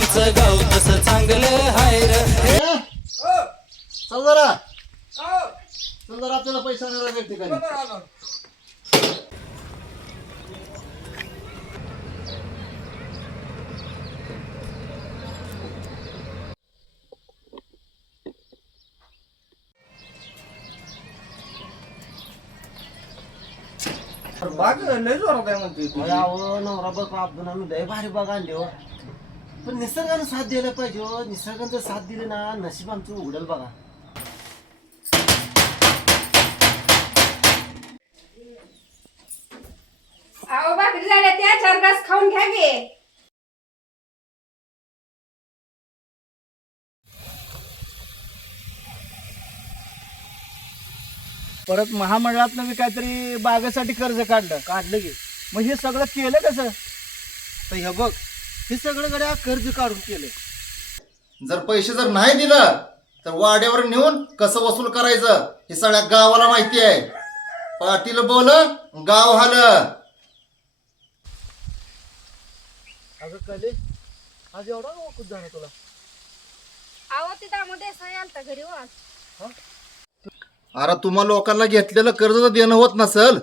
आमचं गाव तसं चांगलं हाय र. चल जरा आपल्याला पैसा नाही लागेल ठिकाणी. बाग लय जोरात आहे म्हणते तू. नवरा बघ अब्दुल आम्ही लय भारी बाग आणली हो. पण निसर्गानं साथ द्यायला पाहिजे हो. निसर्गानं जर साथ दिली ना नशीब आमचं उघडेल बघा. अहो भाकरी झाल्या त्या 4 घास खाऊन घ्या गे. परत महामंडळातनं मी काहीतरी बागेसाठी कर्ज काढलं की मग हे सगळं केलं कसं. तर हे बघ हे सगळं गड्या कर्ज काढून केले. जर पैसे जर नाही दिलं तर वाड्यावर नेऊन कसं वसूल करायचं हे सगळ्या गावाला माहिती आहे. पाटील बोल गाव हाल. अगं कले आज एवढा वकूत झाला तुला. अहो ती दामोदर साई आलता घरी हो आज. अरे तुम्हा लोकांना घेतलेलं कर्ज जर देणं होत नसेल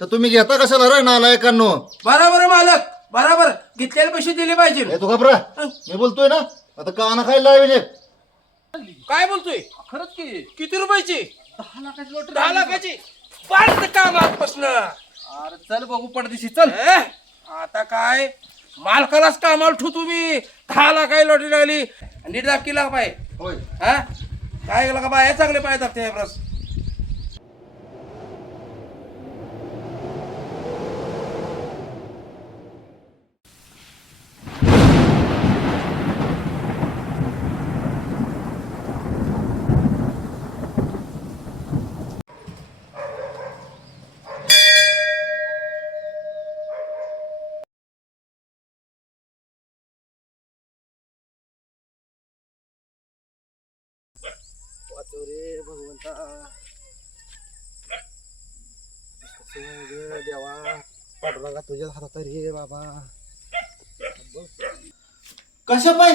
तर तुम्ही घेता कशाला रे नालायकांनो. बरोबर मालक बरोबर घेतलेले पैसे दिले पाहिजे. हे तू घबरा मी बोलतोय ना आता काना खायला लावले. काय बोलतोय खरंच की किती रुपयाची 10 लाखाची लॉटरी. 10 लाखाची पाडत काम आजपासून. अरे चल बघू पडदिशी चल. आता काय मालकालाच कामाला ठेवू तुम्ही. 10 लाखाची लॉटरी लागली नीट दाबकी लाग पाय. होय हा काय गेला का बाय चांगले पाय दाबते बस. रे भगवंता देवा पाठवा तुझ्या हातात रे बाबा. कशा पाय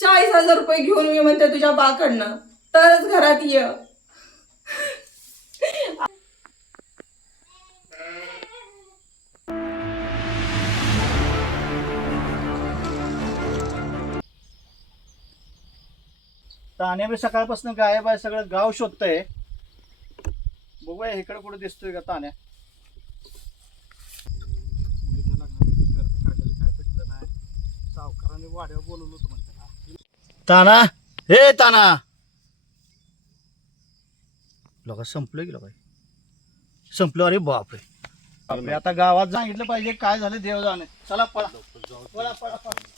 40,000 रुपये घेऊन मी म्हणते तुझ्या बाकडनं तरच घरात ये. ताण्या बी सकाळपासून गायब आहे. सगळं गाव शोधतंय. बघूया इकडे कुठे दिसतोय का ताण्या. सावकाराने वाड्यावर बोलवलं होतं म्हणते. ताना हे ताना लोक संपलोय की लोक संपलो. अरे बापरे आपले आता गावात सांगितलं पाहिजे काय झालं देव जाणे. चला पळा पळा पळा पळा.